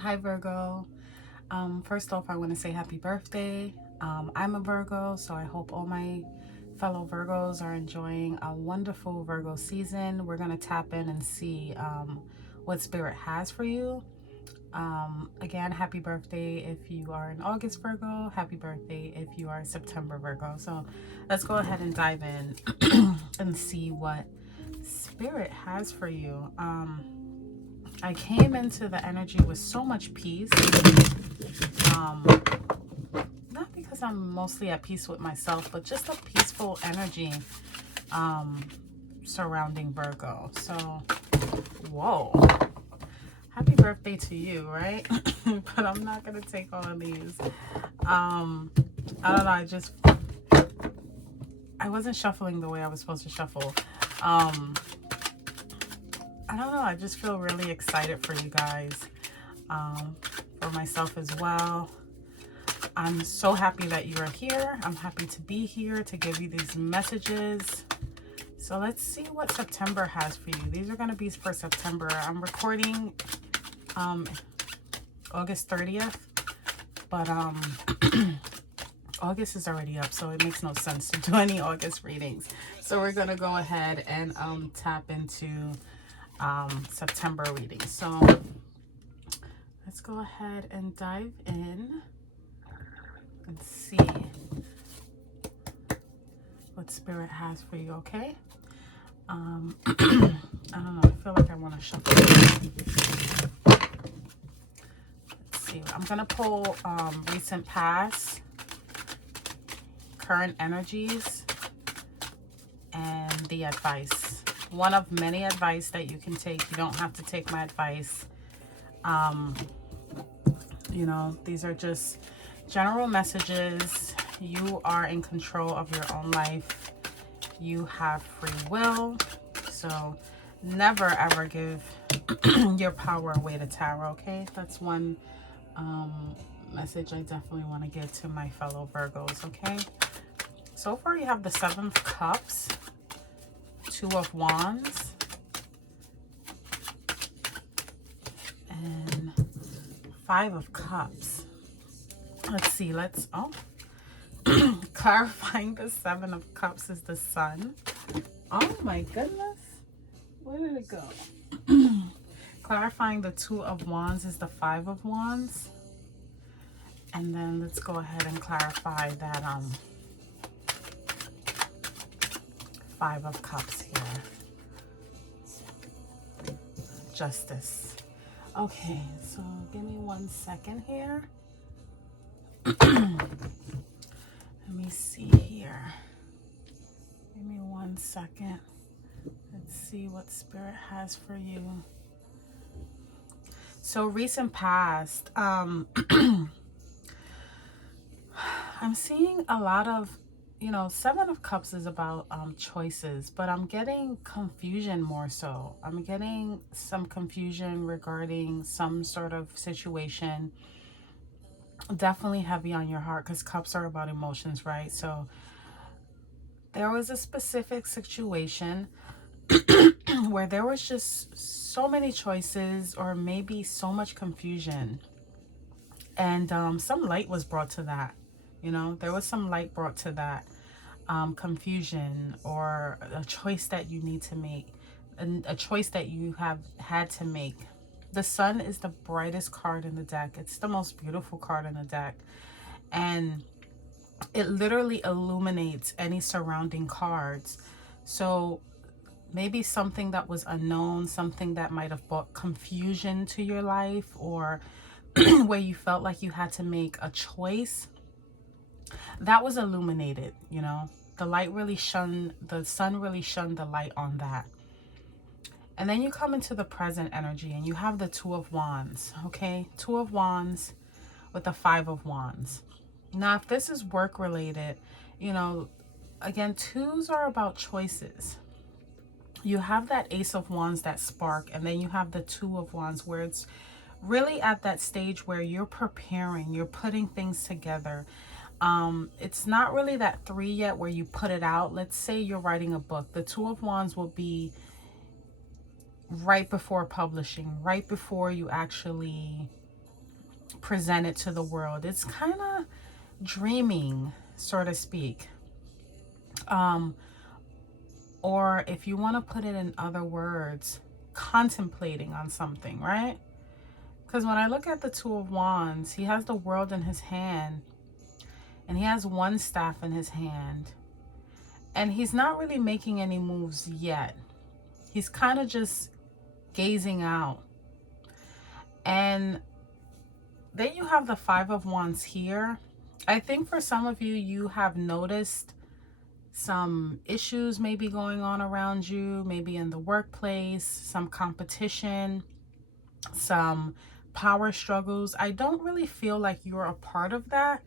Hi Virgo. First off, I want to say happy birthday. I'm a Virgo, so I hope all my fellow Virgos are enjoying a wonderful Virgo season. We're going to tap in and see what Spirit has for you. Again, happy birthday if you are an August Virgo. Happy birthday if you are a September Virgo. So let's go ahead and dive in and see what Spirit has for you. I came into the energy with so much peace. Um, Not because I'm mostly at peace with myself, but just a peaceful energy um, surrounding Virgo. So, whoa. Happy birthday to you, right? But I'm not going to take all of these. I don't know. I wasn't shuffling the way I was supposed to shuffle. I don't know. I just feel really excited for you guys, for myself as well. I'm so happy that you are here. I'm happy to be here to give you these messages. So let's see what September has for you. These are going to be for September. I'm recording August 30th, but August is already up, so it makes no sense to do any August readings. So we're going to go ahead and tap into September readings. So let's go ahead and dive in and see what Spirit has for you, okay? I don't know, I feel like I want to shuffle. Let's see. I'm going to pull recent past, current energies, and the advice. One of many advice that you can take. You don't have to take my advice. You know, these are just general messages. You are in control of your own life. You have free will. So never ever give your power away to tarot, okay? That's one message I definitely want to give to my fellow Virgos, okay? So far you have the Seven of Cups, Two of Wands, and Five of Cups. Let's see, clarifying the Seven of Cups is the Sun. Oh my goodness. Where did it go? Clarifying the Two of Wands is the Five of Wands. And then let's go ahead and clarify that Five of Cups here. Justice. Okay, so give me 1 second here. Let me see here. Give me 1 second. Let's see what Spirit has for you. So recent past, I'm seeing a lot of, you know, Seven of Cups is about choices, but I'm getting confusion more so. I'm getting some confusion regarding some sort of situation. Definitely heavy on your heart because cups are about emotions, right? So there was a specific situation where there was just so many choices or maybe so much confusion. And some light was brought to that. You know, there was some light brought to that confusion or a choice that you need to make, a choice that you have had to make. The Sun is the brightest card in the deck. It's the most beautiful card in the deck. And it literally illuminates any surrounding cards. So maybe something that was unknown, something that might have brought confusion to your life, or where you felt like you had to make a choice, that was illuminated, you know. The sun really shunned the light on that. And then you come into the present energy and you have the Two of Wands, okay? Two of Wands with the Five of Wands. Now, if this is work related, you know, again, twos are about choices. You have that Ace of Wands, that spark, and then you have the Two of Wands where it's really at that stage where you're preparing, you're putting things together. It's not really that three yet where you put it out. Let's say you're writing a book. The Two of Wands will be right before publishing, right before you actually present it to the world. It's kind of dreaming, so to speak. Um, or if you want to put it in other words, contemplating on something, right? Because when I look at the Two of Wands, he has the world in his hand and he has one staff in his hand. And he's not really making any moves yet. He's kind of just gazing out. And then you have the Five of Wands here. I think for some of you, you have noticed some issues maybe going on around you, maybe in the workplace, some competition, some power struggles. I don't really feel like you're a part of that.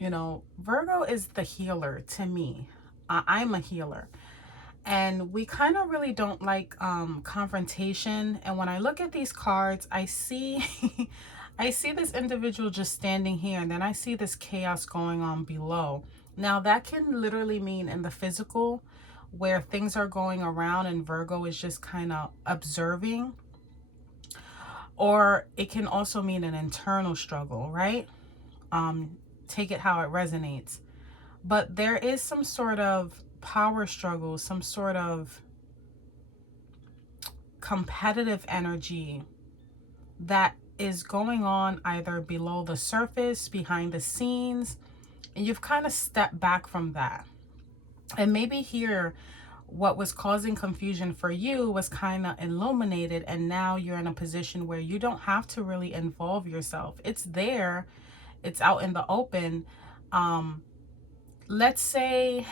You know, Virgo is the healer to me. I'm a healer. And we kind of really don't like confrontation. And when I look at these cards, I see I see this individual just standing here, and then I see this chaos going on below. Now that can literally mean in the physical, where things are going around and Virgo is just kind of observing. Or it can also mean an internal struggle, right? Take it how it resonates. But there is some sort of power struggle, some sort of competitive energy that is going on either below the surface, behind the scenes, and you've kind of stepped back from that. And maybe here, what was causing confusion for you was kind of illuminated, and now you're in a position where you don't have to really involve yourself. It's there, it's out in the open. Let's say,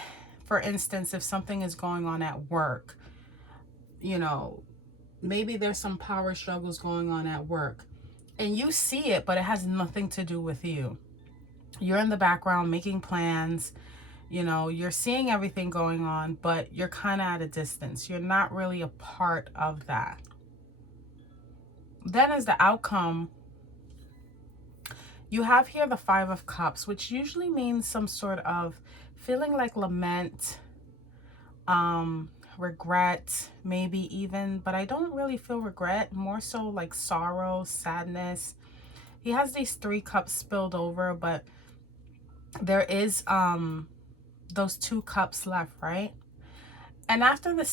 for instance, if something is going on at work, you know, maybe there's some power struggles going on at work and you see it, but it has nothing to do with you. You're in the background making plans, you know, you're seeing everything going on, but you're kind of at a distance. You're not really a part of that. Then as the outcome, you have here the Five of Cups, which usually means some sort of feeling like lament, regret, maybe even, but I don't really feel regret, more so like sorrow, sadness. He has these 3 cups spilled over, but there is those 2 cups left, right? And after the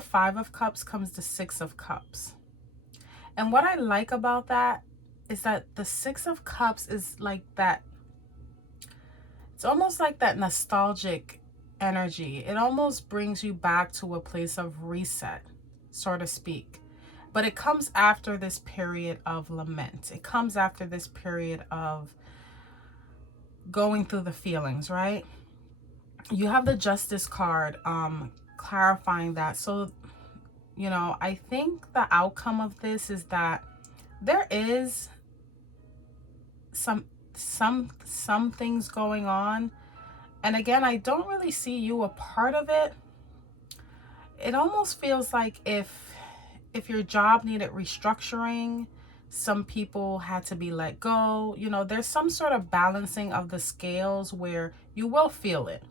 Five of Cups comes the 6 of Cups. And what I like about that is that the 6 of Cups is like that, it's almost like that nostalgic energy. It almost brings you back to a place of reset, so to speak. But it comes after this period of lament. It comes after this period of going through the feelings, right? You have the Justice card clarifying that. So, you know, I think the outcome of this is that there is some things going on, and again, I don't really see you a part of it. It almost feels like if your job needed restructuring, some people had to be let go. You know, there's some sort of balancing of the scales where you will feel it.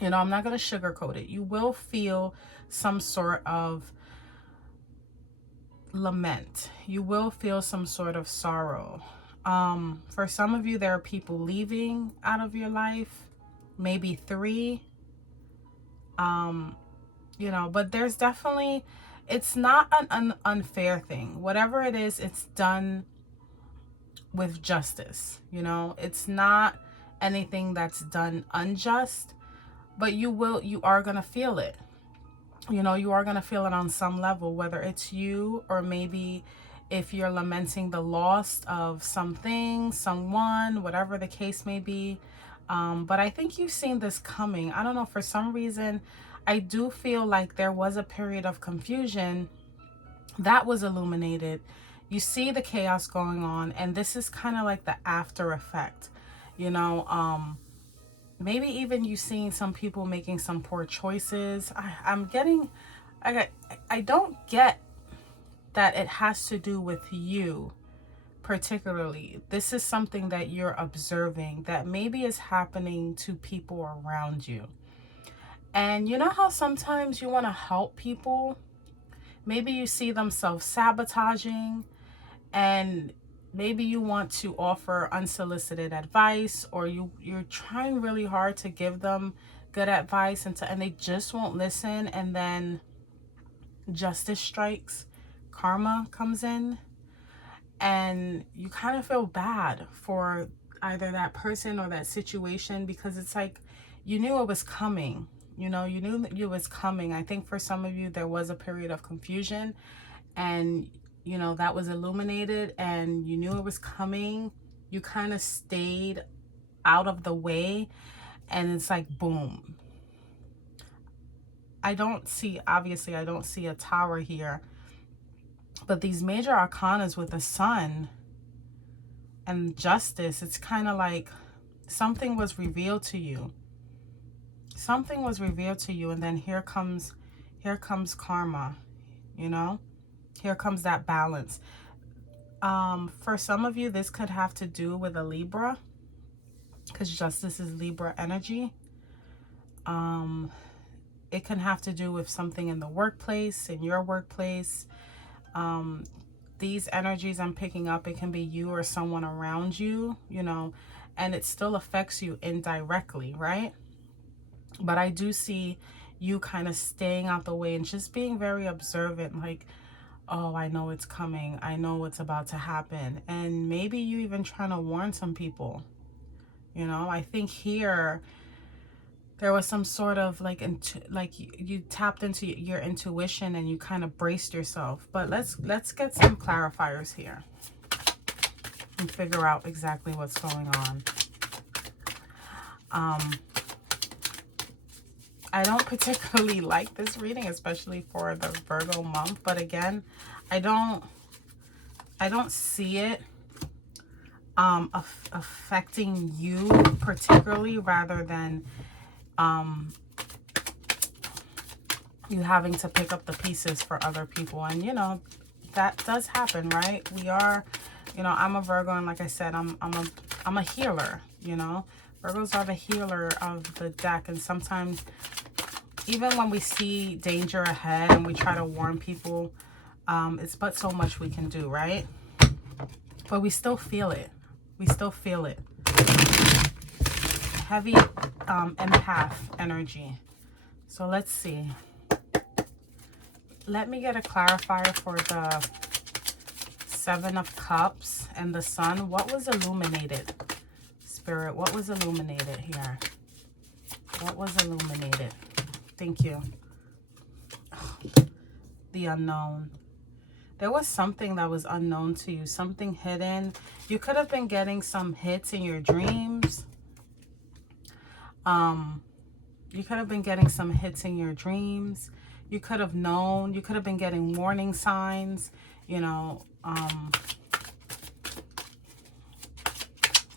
You know, I'm not going to sugarcoat it. You will feel some sort of lament. You will feel some sort of sorrow. For some of you, there are people leaving out of your life, maybe 3. You know, but there's definitely, it's not an unfair thing. Whatever it is, it's done with justice. You know, it's not anything that's done unjust, but you are going to feel it. You know, you are going to feel it on some level, whether it's you or maybe if you're lamenting the loss of something, someone, whatever the case may be. But I think you've seen this coming. I don't know, for some reason, I do feel like there was a period of confusion that was illuminated. You see the chaos going on, and this is kind of like the after effect, you know. Maybe even you seeing some people making some poor choices. I don't get that it has to do with you particularly. This is something that you're observing that maybe is happening to people around you. And you know how sometimes you want to help people? Maybe you see them self-sabotaging and maybe you want to offer unsolicited advice, or you're trying really hard to give them good advice, and they just won't listen, and then justice strikes, karma comes in, and you kind of feel bad for either that person or that situation, because it's like you knew it was coming. You know, you knew that it was coming. I think for some of you there was a period of confusion, and you know that was illuminated, and you knew it was coming. You kind of stayed out of the way, and it's like boom. Obviously I don't see a tower here, but these major arcanas with the sun and justice, it's kind of like something was revealed to you. Something was revealed to you, and then here comes karma, you know? Here comes that balance. For some of you, this could have to do with a Libra, because justice is Libra energy. It can have to do with something in the workplace, in your workplace. These energies I'm picking up, it can be you or someone around you, you know, and it still affects you indirectly, right? But I do see you kind of staying out the way and just being very observant, like, oh, I know it's coming. I know what's about to happen. And maybe you even trying to warn some people, you know? I think here there was some sort of like you tapped into your intuition and you kind of braced yourself. But let's get some clarifiers here and figure out exactly what's going on. I don't particularly like this reading, especially for the Virgo month, but again, I don't see it affecting you particularly, rather than you having to pick up the pieces for other people. And you know that does happen, right? We are, you know, I'm a Virgo, and like I said, I'm a healer. You know, Virgos are the healer of the deck, and sometimes even when we see danger ahead and we try to warn people, it's but so much we can do, right? But we still feel it. We still feel it. Heavy empath energy. So let's see. Let me get a clarifier for the Seven of Cups and the Sun. What was illuminated? Spirit, what was illuminated here? What was illuminated? Thank you. The unknown. There was something that was unknown to you, something hidden. You could have been getting some hits in your dreams. You could have been getting some hits in your dreams. You could have known. You could have been getting warning signs, you know.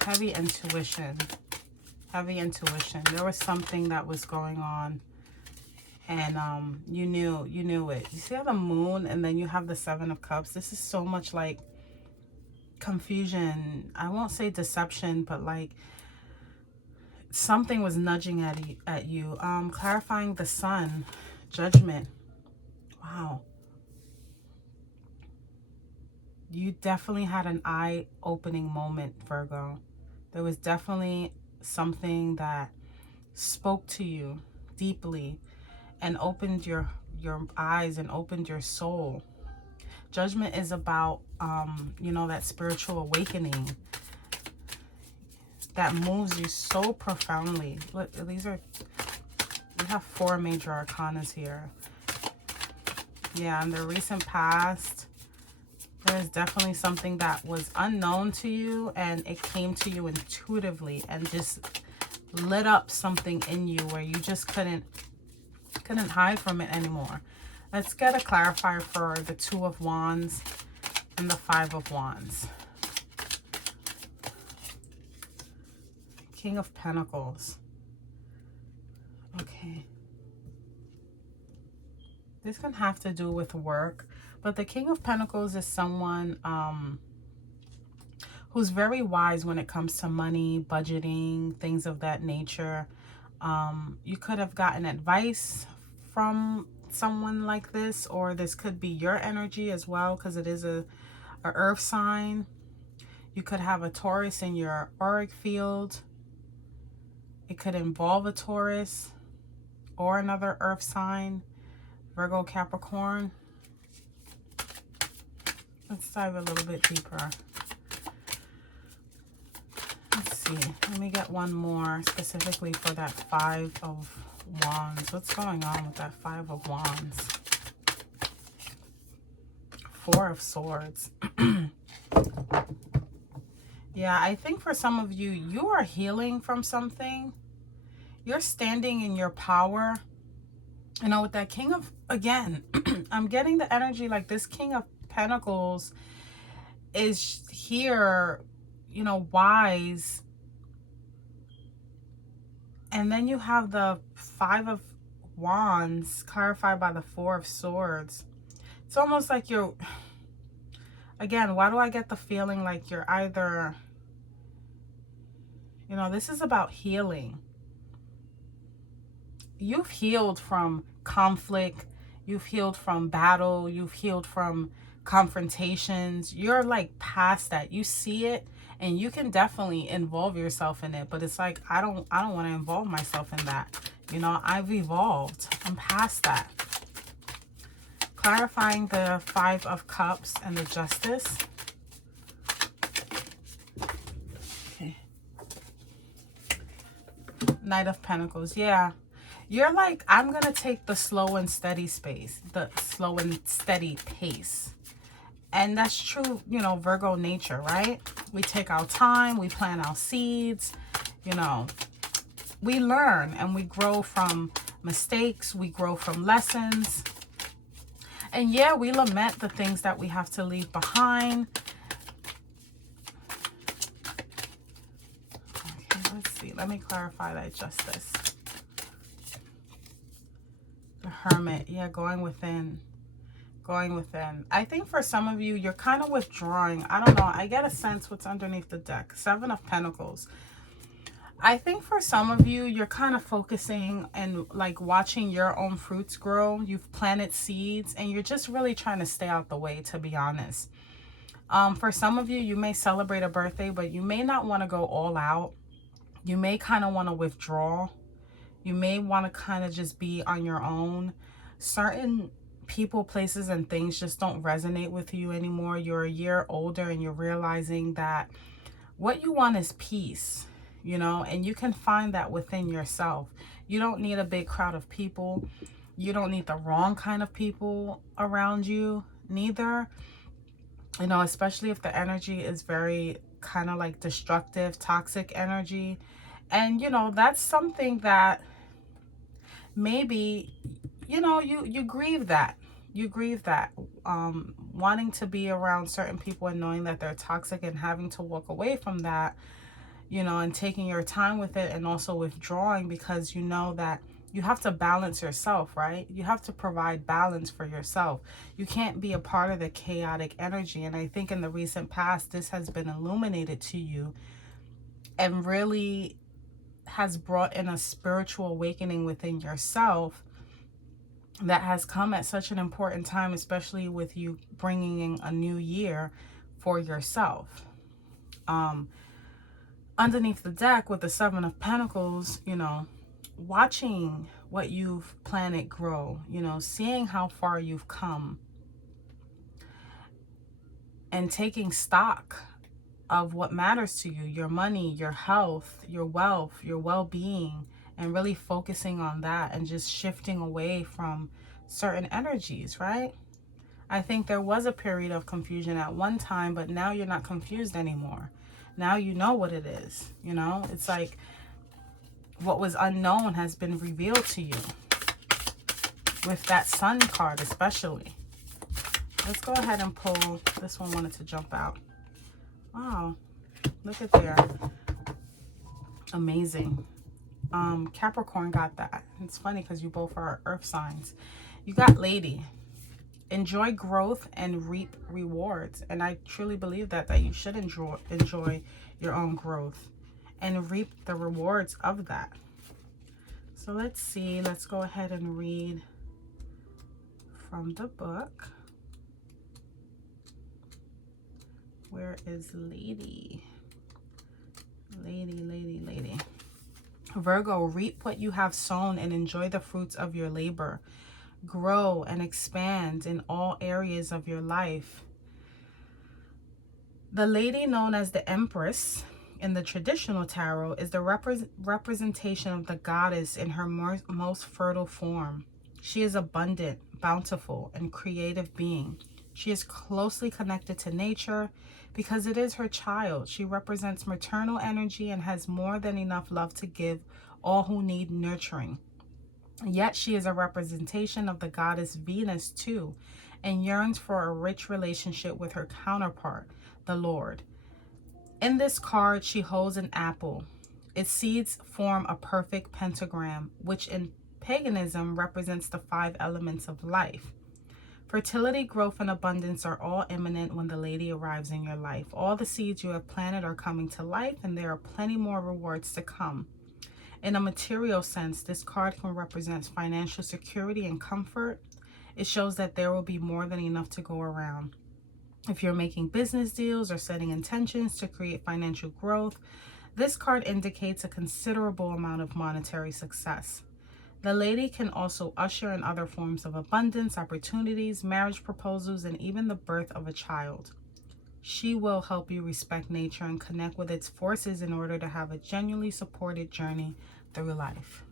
Heavy intuition. Heavy intuition. There was something that was going on, and you knew it. You see how the Moon, and then you have the Seven of Cups. This is so much like confusion. I won't say deception, but like something was nudging at you. Clarifying the Sun, Judgment. Wow. You definitely had an eye-opening moment, Virgo. There was definitely something that spoke to you deeply and opened your eyes and opened your soul. Judgment is about, you know, that spiritual awakening that moves you so profoundly. Look, we have 4 major arcanas here. Yeah, in the recent past, there's definitely something that was unknown to you, and it came to you intuitively and just lit up something in you where you just couldn't hide from it anymore. Let's get a clarifier for the Two of Wands and the Five of Wands. King of Pentacles. Okay. This can have to do with work, but the King of Pentacles is someone who's very wise when it comes to money, budgeting, things of that nature. You could have gotten advice from someone like this, or this could be your energy as well, because it is a a earth sign. You could have a Taurus in your auric field. It could involve a Taurus or another earth sign, Virgo, Capricorn. Let's dive a little bit deeper. Let's see. Let me get one more specifically for that Five of Wands. What's going on with that Five of Wands? Four of Swords. Yeah, I think for some of you, you are healing from something. You're standing in your power. You know, with that King of, again, I'm getting the energy like this King of Pentacles is here, you know, wise. And then you have the Five of Wands clarified by the Four of Swords. It's almost like you're, again, why do I get the feeling like you're either, you know, this is about healing. You've healed from conflict. You've healed from battle. You've healed from confrontations. You're like past that. You see it and you can definitely involve yourself in it. But it's like, I don't want to involve myself in that. You know, I've evolved. I'm past that. Clarifying the Five of Cups and the Justice. Okay. Knight of Pentacles. Yeah. You're like, I'm going to take the slow and steady space, the slow and steady pace. And that's true, you know, Virgo nature, right? We take our time, we plant our seeds, you know, we learn and we grow from mistakes, we grow from lessons. And yeah, we lament the things that we have to leave behind. Okay, let's see. Let me clarify that Justice. The Hermit. Yeah, going within. Going within. I think for some of you, you're kind of withdrawing. I don't know. I get a sense what's underneath the deck. Seven of Pentacles. I think for some of you, you're kind of focusing and like watching your own fruits grow. You've planted seeds and you're just really trying to stay out the way, to be honest. For some of you, you may celebrate a birthday, but you may not want to go all out. You may kind of want to withdraw. You may want to kind of just be on your own. Certain people, places, and things just don't resonate with you anymore. You're a year older and you're realizing that what you want is peace. You know, and you can find that within yourself. You don't need a big crowd of people. You don't need the wrong kind of people around you, neither. You know, especially if the energy is very kind of like destructive, toxic energy. And, you know, that's something that maybe, you know, you grieve that. You grieve that. Wanting to be around certain people and knowing that they're toxic and having to walk away from that. You know, and taking your time with it and also withdrawing because you know that you have to balance yourself, right? You have to provide balance for yourself. You can't be a part of the chaotic energy. And I think in the recent past, this has been illuminated to you and really has brought in a spiritual awakening within yourself that has come at such an important time, especially with you bringing in a new year for yourself. Underneath the deck with the Seven of Pentacles, you know, watching what you've planted grow, you know, seeing how far you've come and taking stock of what matters to you, your money, your health, your wealth, your well-being, and really focusing on that and just shifting away from certain energies, right? I think there was a period of confusion at one time, but now you're not confused anymore. Now you know what it is, you know? It's like what was unknown has been revealed to you. With that Sun card especially. Let's go ahead and pull. This one wanted to jump out. Wow. Look at there. Amazing. Capricorn got that. It's funny because you both are earth signs. You got Lady. Enjoy growth and reap rewards. And I truly believe that you should enjoy your own growth and reap the rewards of that. So let's see. Let's go ahead and read from the book. Where is lady? Lady. Virgo, reap what you have sown and enjoy the fruits of your labor. Grow and expand in all areas of your life. The lady known as the Empress in the traditional tarot is the representation of the goddess in her most fertile form. She is abundant, bountiful, and creative being. She is closely connected to nature because it is her child. She represents maternal energy and has more than enough love to give all who need nurturing. Yet she is a representation of the goddess Venus too, and yearns for a rich relationship with her counterpart, the Lord. In this card, she holds an apple. Its seeds form a perfect pentagram, which in paganism represents the 5 elements of life. Fertility, growth, and abundance are all imminent when the lady arrives in your life. All the seeds you have planted are coming to life, and there are plenty more rewards to come. In a material sense, this card can represent financial security and comfort. It shows that there will be more than enough to go around. If you're making business deals or setting intentions to create financial growth, this card indicates a considerable amount of monetary success. The lady can also usher in other forms of abundance, opportunities, marriage proposals, and even the birth of a child. She will help you respect nature and connect with its forces in order to have a genuinely supported journey through life.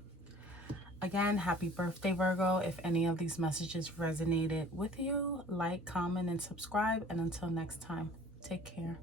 Again, happy birthday, Virgo. If any of these messages resonated with you, like, comment, and subscribe. And until next time, take care.